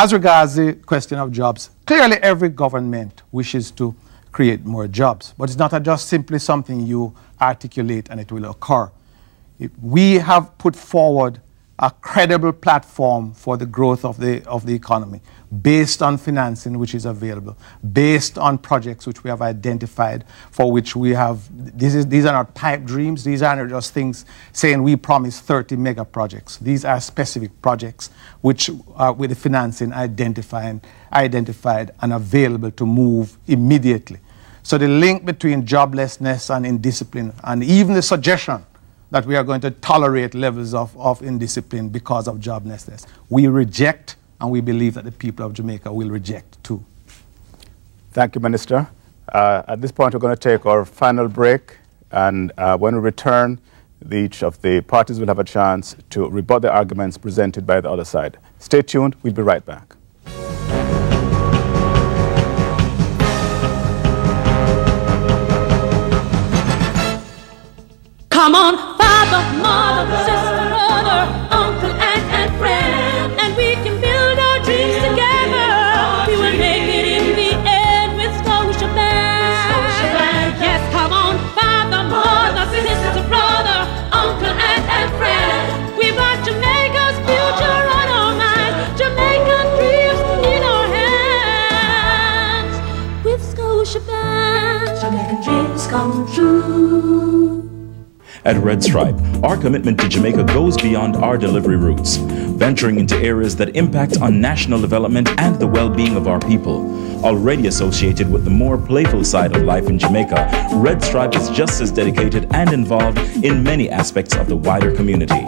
As regards the question of jobs, clearly every government wishes to create more jobs, but it's not just simply something you articulate and it will occur. We have put forward a credible platform for the growth of the economy based on financing which is available, based on projects which we have identified, for which we have, these are not pipe dreams, these aren't just things saying we promise 30 mega projects. These are specific projects which are with the financing identified and available to move immediately. So the link between joblessness and indiscipline, and even the suggestion that we are going to tolerate levels of indiscipline because of joblessness, we reject, and we believe that the people of Jamaica will reject too. Thank you, Minister. At this point, we're going to take our final break, and when we return, each of the parties will have a chance to rebut the arguments presented by the other side. Stay tuned, we'll be right back. Come on, father, mother, sister, brother, uncle, aunt, and friend, and we can build our dreams together. We will make it in the end with Scotiabank. Yes, come on, father, mother, sister, brother, uncle, aunt, and friend. We've got Jamaica's future on our minds, Jamaican dreams in our hands. With Scotiabank, Jamaican dreams come true. At Red Stripe, our commitment to Jamaica goes beyond our delivery routes, venturing into areas that impact on national development and the well-being of our people. Already associated with the more playful side of life in Jamaica, Red Stripe is just as dedicated and involved in many aspects of the wider community.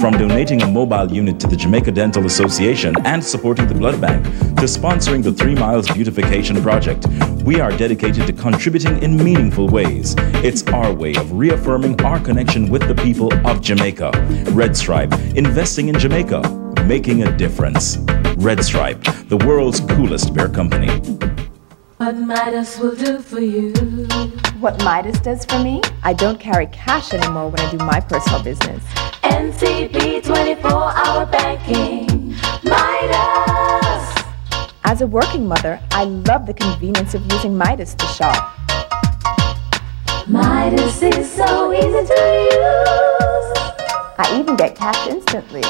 From donating a mobile unit to the Jamaica Dental Association and supporting the blood bank, to sponsoring the 3 Miles Beautification Project, we are dedicated to contributing in meaningful ways. It's our way of reaffirming our connection with the people of Jamaica. Red Stripe, investing in Jamaica, making a difference. Red Stripe, the world's coolest bear company. What Midas will do for you. What Midas does for me? I don't carry cash anymore when I do my personal business. NCB 24-hour banking. Midas. As a working mother, I love the convenience of using Midas to shop. Midas is so easy to use. I even get cash instantly.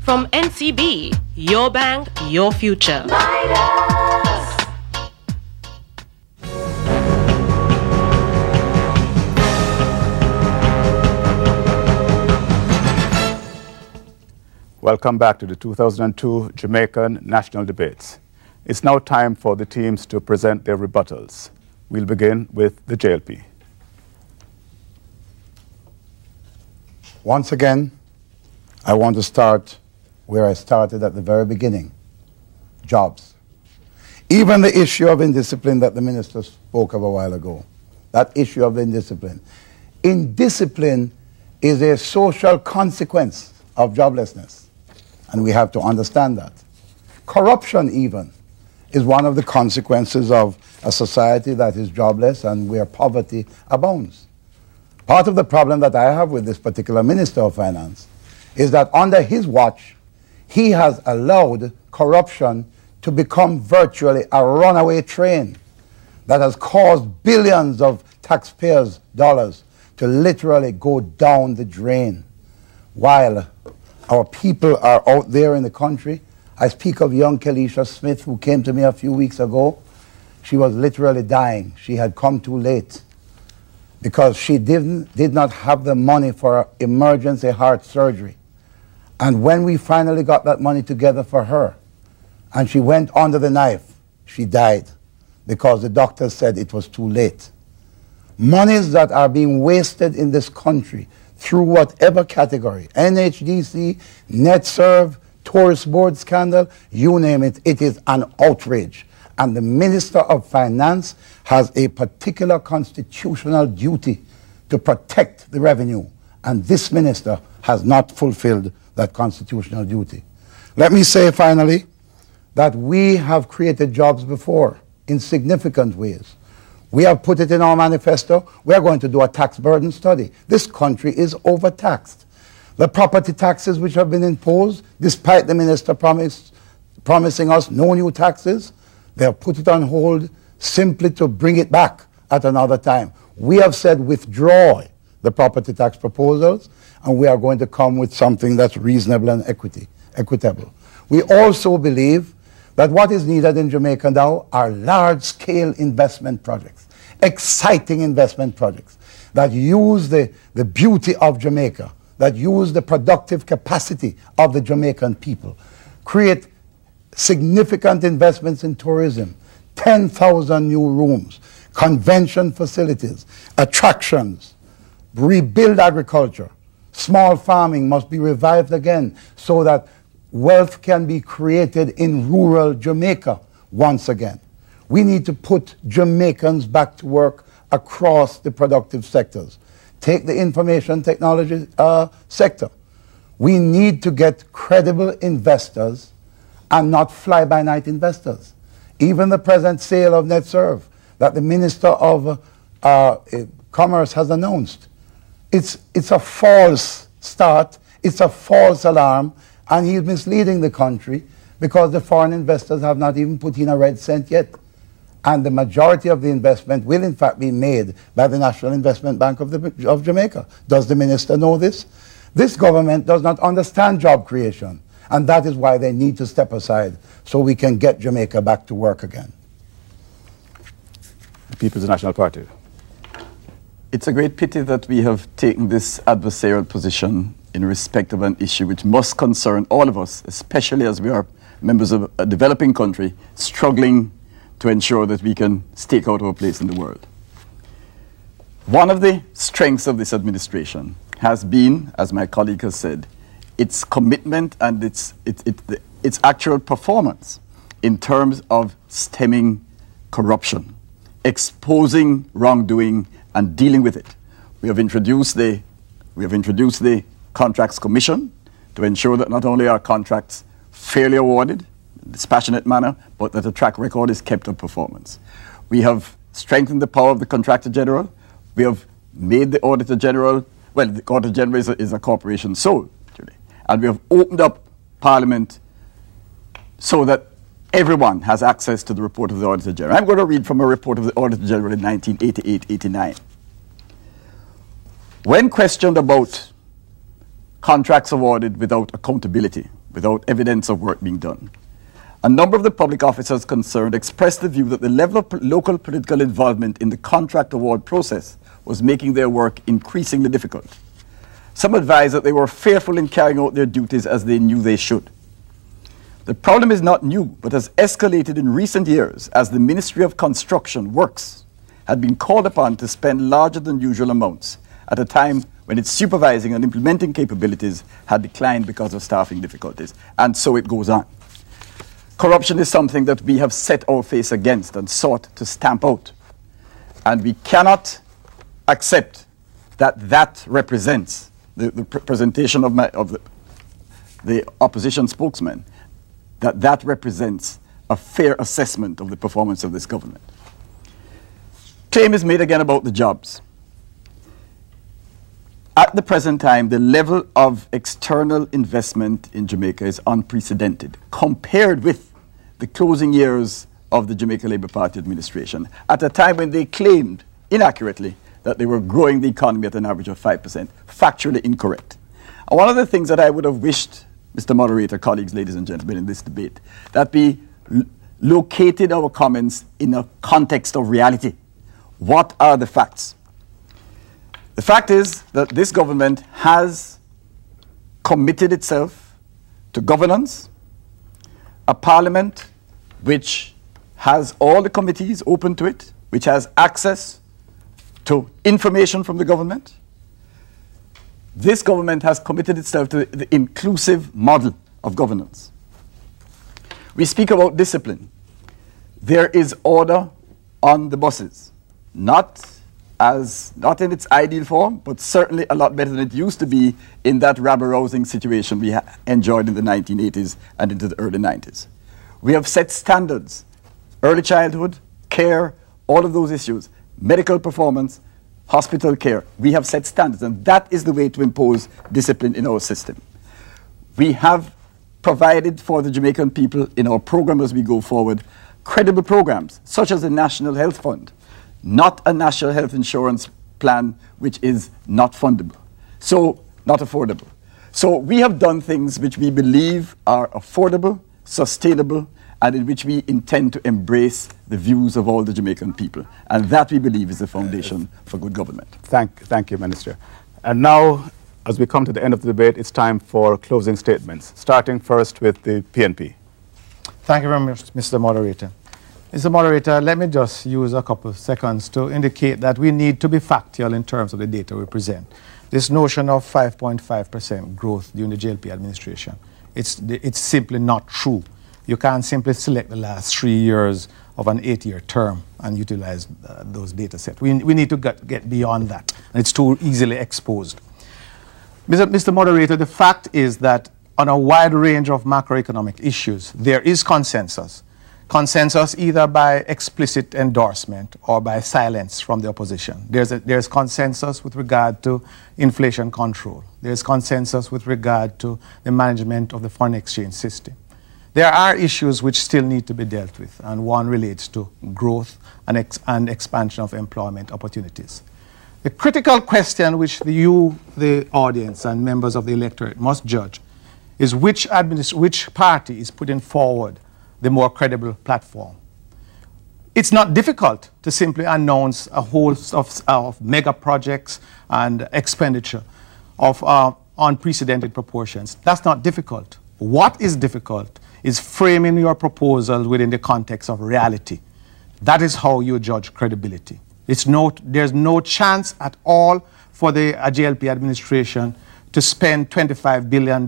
From NCB, your bank, your future. Midas. Welcome back to the 2002 Jamaican National Debates. It's now time for the teams to present their rebuttals. We'll begin with the JLP. Once again, I want to start where I started at the very beginning, jobs. Even the issue of indiscipline that the minister spoke of a while ago, that issue of indiscipline. Indiscipline is a social consequence of joblessness. And we have to understand that. Corruption even is one of the consequences of a society that is jobless and where poverty abounds. Part of the problem that I have with this particular Minister of Finance is that under his watch, he has allowed corruption to become virtually a runaway train that has caused billions of taxpayers' dollars to literally go down the drain while our people are out there in the country. I speak of young Kelisha Smith, who came to me a few weeks ago. She was literally dying. She had come too late because she did not have the money for emergency heart surgery. And when we finally got that money together for her, and she went under the knife, she died because the doctors said it was too late. Monies that are being wasted in this country through whatever category, NHDC, NetServe, Tourist Board scandal, you name it, it is an outrage. And the Minister of Finance has a particular constitutional duty to protect the revenue. And this minister has not fulfilled that constitutional duty. Let me say finally that we have created jobs before in significant ways. We have put it in our manifesto. We are going to do a tax burden study. This country is overtaxed. The property taxes which have been imposed, despite the minister promising us no new taxes. They have put it on hold simply to bring it back at another time. We have said withdraw the property tax proposals, and we are going to come with something that's reasonable and equitable. We also believe that what is needed in Jamaica now are large-scale investment projects, exciting investment projects that use the beauty of Jamaica, that use the productive capacity of the Jamaican people, create significant investments in tourism, 10,000 new rooms, convention facilities, attractions, rebuild agriculture. Small farming must be revived again so that wealth can be created in rural Jamaica once again. We need to put Jamaicans back to work across the productive sectors. Take the information technology sector. We need to get credible investors and not fly-by-night investors. Even the present sale of NetServe that the Minister of Commerce has announced, it's a false start, it's a false alarm, and he's misleading the country because the foreign investors have not even put in a red cent yet. And the majority of the investment will in fact be made by the National Investment Bank of Jamaica. Does the minister know this? This government does not understand job creation, and that is why they need to step aside so we can get Jamaica back to work again. The People's National Party. It's a great pity that we have taken this adversarial position in respect of an issue which must concern all of us, especially as we are members of a developing country struggling to ensure that we can stake out our place in the world. One of the strengths of this administration has been, as my colleague has said, its commitment and its actual performance in terms of stemming corruption, exposing wrongdoing and dealing with it. We have introduced the Contracts Commission to ensure that not only are contracts fairly awarded in a dispassionate manner, but that the track record is kept of performance. We have strengthened the power of the Contractor General. We have made the Auditor General, well, the Auditor General is a corporation sole, actually. And we have opened up Parliament so that everyone has access to the report of the Auditor General. I'm going to read from a report of the Auditor General in 1988-89. When questioned about contracts awarded without accountability, without evidence of work being done, a number of the public officers concerned expressed the view that the level of local political involvement in the contract award process was making their work increasingly difficult. Some advised that they were fearful in carrying out their duties as they knew they should. The problem is not new, but has escalated in recent years as the Ministry of Construction Works had been called upon to spend larger than usual amounts at a time when its supervising and implementing capabilities had declined because of staffing difficulties. And so it goes on. Corruption is something that we have set our face against and sought to stamp out. And we cannot accept that that represents the presentation of the opposition spokesman, that represents a fair assessment of the performance of this government. Claim is made again about the jobs. At the present time, the level of external investment in Jamaica is unprecedented compared with the closing years of the Jamaica Labour Party administration, at a time when they claimed, inaccurately, that they were growing the economy at an average of 5%, factually incorrect. And one of the things that I would have wished, Mr. Moderator, colleagues, ladies and gentlemen, in this debate, that we located our comments in a context of reality. What are the facts? The fact is that this government has committed itself to governance, a parliament which has all the committees open to it, which has access to information from the government. This government has committed itself to the inclusive model of governance. We speak about discipline. There is order on the buses, not in its ideal form, but certainly a lot better than it used to be in that rabble-rousing situation we enjoyed in the 1980s and into the early 90s. We have set standards, early childhood, care, all of those issues, medical performance, hospital care. We have set standards, and that is the way to impose discipline in our system. We have provided for the Jamaican people in our program as we go forward credible programs, such as the National Health Fund, not a national health insurance plan which is not fundable, so not affordable. So we have done things which we believe are affordable, sustainable, and in which we intend to embrace the views of all the Jamaican people. And that, we believe, is the foundation for good government. Thank you, Minister. And now, as we come to the end of the debate, it's time for closing statements, starting first with the PNP. Thank you very much, Mr. Moderator. Mr. Moderator, let me just use a couple of seconds to indicate that we need to be factual in terms of the data we present. This notion of 5.5% growth during the JLP administration, it's simply not true. You can't simply select the last 3 years of an 8-year term and utilize those data sets. We need to get beyond that, and it's too easily exposed. Mr. Moderator, the fact is that on a wide range of macroeconomic issues, there is consensus. Consensus either by explicit endorsement or by silence from the opposition. There's consensus with regard to inflation control. There's consensus with regard to the management of the foreign exchange system. There are issues which still need to be dealt with, and one relates to growth and expansion of employment opportunities. The critical question which you, the audience, and members of the electorate must judge is which party is putting forward the more credible platform. It's not difficult to simply announce a host of mega projects and expenditure of unprecedented proportions. That's not difficult. What is difficult is framing your proposal within the context of reality. That is how you judge credibility. There's no chance at all for the JLP administration to spend $25 billion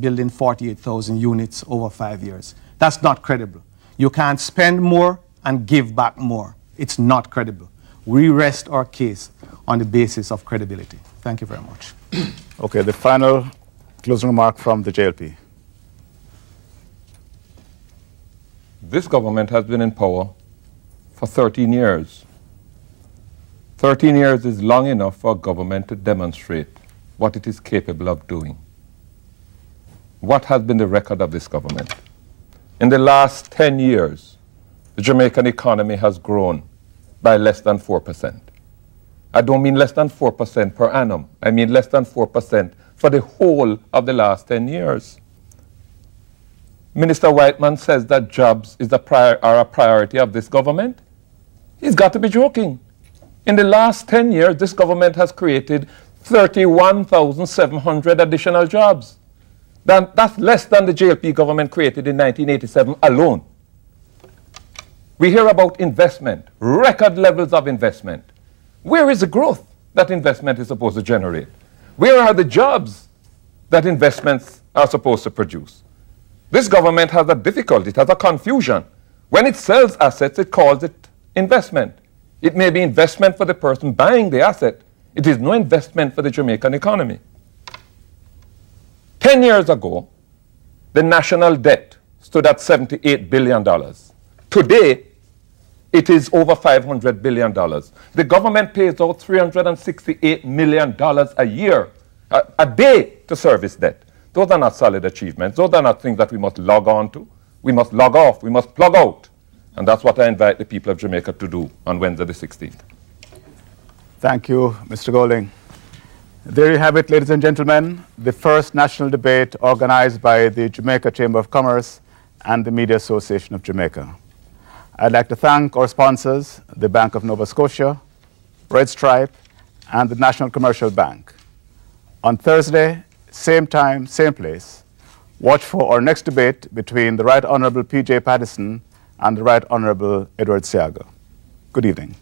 building 48,000 units over 5 years. That's not credible. You can't spend more and give back more. It's not credible. We rest our case on the basis of credibility. Thank you very much. Okay, the final closing remark from the JLP. This government has been in power for 13 years. 13 years is long enough for a government to demonstrate what it is capable of doing. What has been the record of this government? In the last 10 years, the Jamaican economy has grown by less than 4%. I don't mean less than 4% per annum. I mean less than 4% for the whole of the last 10 years. Minister Whiteman says that jobs are a priority of this government. He's got to be joking. In the last 10 years, this government has created 31,700 additional jobs. That's less than the JLP government created in 1987 alone. We hear about investment, record levels of investment. Where is the growth that investment is supposed to generate? Where are the jobs that investments are supposed to produce? This government has a difficulty, it has a confusion. When it sells assets, it calls it investment. It may be investment for the person buying the asset. It is no investment for the Jamaican economy. 10 years ago, the national debt stood at $78 billion. Today, it is over $500 billion. The government pays out $368 million a year, a day, to service debt. Those are not solid achievements. Those are not things that we must log on to. We must log off. We must plug out. And that's what I invite the people of Jamaica to do on Wednesday the 16th. Thank you, Mr. Golding. There you have it, ladies and gentlemen, the first national debate organized by the Jamaica Chamber of Commerce and the Media Association of Jamaica. I'd like to thank our sponsors, the Bank of Nova Scotia, Red Stripe, and the National Commercial Bank. On Thursday, same time, same place, watch for our next debate between the Right Honourable P.J. Pattison and the Right Honourable Edward Seaga. Good evening.